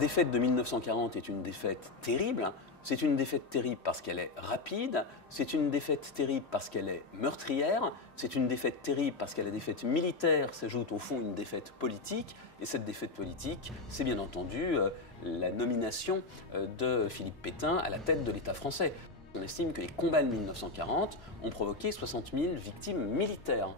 défaite de 1940 est une défaite terrible. C'est une défaite terrible parce qu'elle est rapide, c'est une défaite terrible parce qu'elle est meurtrière, c'est une défaite terrible parce qu'à la défaite militaire s'ajoute au fond une défaite politique, et cette défaite politique, c'est bien entendu la nomination de Philippe Pétain à la tête de l'État français. On estime que les combats de 1940 ont provoqué 60 000 victimes militaires.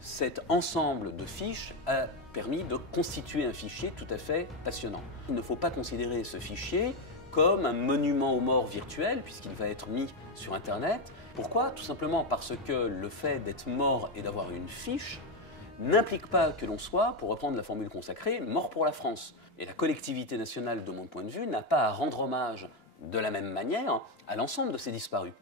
Cet ensemble de fiches a permis de constituer un fichier tout à fait passionnant. Il ne faut pas considérer ce fichier comme un monument aux morts virtuel, puisqu'il va être mis sur Internet. Pourquoi? Tout simplement parce que le fait d'être mort et d'avoir une fiche n'implique pas que l'on soit, pour reprendre la formule consacrée, mort pour la France. Et la collectivité nationale, de mon point de vue, n'a pas à rendre hommage de la même manière à l'ensemble de ces disparus.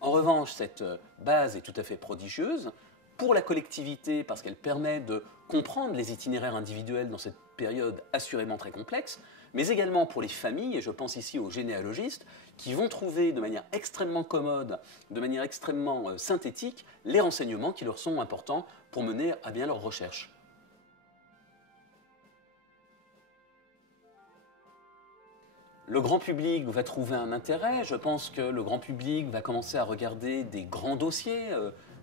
En revanche, cette base est tout à fait prodigieuse pour la collectivité parce qu'elle permet de comprendre les itinéraires individuels dans cette période assurément très complexe, mais également pour les familles, et je pense ici aux généalogistes, qui vont trouver de manière extrêmement commode, de manière extrêmement synthétique, les renseignements qui leur sont importants pour mener à bien leurs recherches. Le grand public va trouver un intérêt. Je pense que le grand public va commencer à regarder des grands dossiers,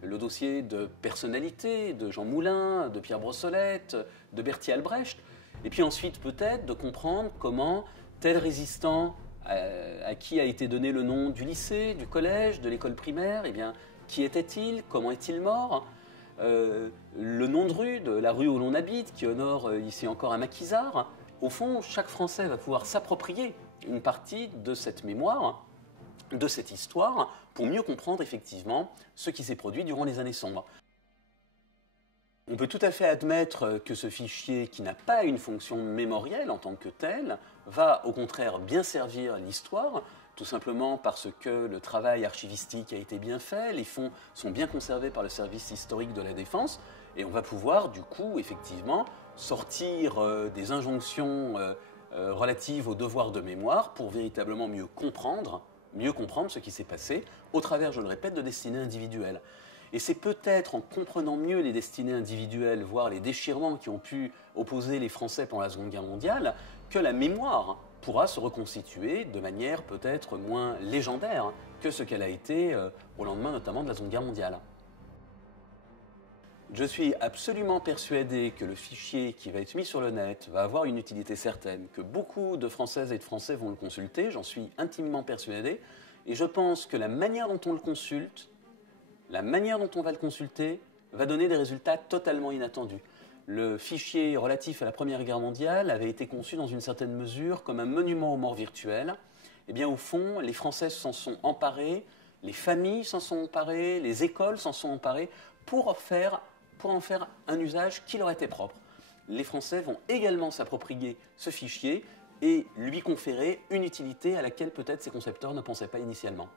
le dossier de personnalité, de Jean Moulin, de Pierre Brossolette, de Berthier Albrecht, et puis ensuite peut-être de comprendre comment tel résistant à qui a été donné le nom du lycée, du collège, de l'école primaire, eh bien, qui était-il, comment est-il mort, le nom de rue, de la rue où l'on habite, qui honore ici encore un maquisard. Au fond, chaque Français va pouvoir s'approprier une partie de cette mémoire, de cette histoire, pour mieux comprendre effectivement ce qui s'est produit durant les années sombres. On peut tout à fait admettre que ce fichier, qui n'a pas une fonction mémorielle en tant que tel, va au contraire bien servir l'histoire, tout simplement parce que le travail archivistique a été bien fait, les fonds sont bien conservés par le service historique de la Défense, et on va pouvoir du coup effectivement sortir des injonctions relatives au devoir de mémoire pour véritablement mieux comprendre ce qui s'est passé au travers, je le répète, de destinées individuelles. Et c'est peut-être en comprenant mieux les destinées individuelles, voire les déchirements qui ont pu opposer les Français pendant la Seconde Guerre mondiale, que la mémoire pourra se reconstituer de manière peut-être moins légendaire que ce qu'elle a été au lendemain notamment de la Seconde Guerre mondiale. Je suis absolument persuadé que le fichier qui va être mis sur le net va avoir une utilité certaine, que beaucoup de Françaises et de Français vont le consulter, j'en suis intimement persuadé, et je pense que la manière dont on le consulte, la manière dont on va le consulter, va donner des résultats totalement inattendus. Le fichier relatif à la Première Guerre mondiale avait été conçu dans une certaine mesure comme un monument aux morts virtuels. Eh bien, au fond, les Français s'en sont emparés, les familles s'en sont emparées, les écoles s'en sont emparées pour en faire un usage qui leur était propre. Les Français vont également s'approprier ce fichier et lui conférer une utilité à laquelle peut-être ses concepteurs ne pensaient pas initialement.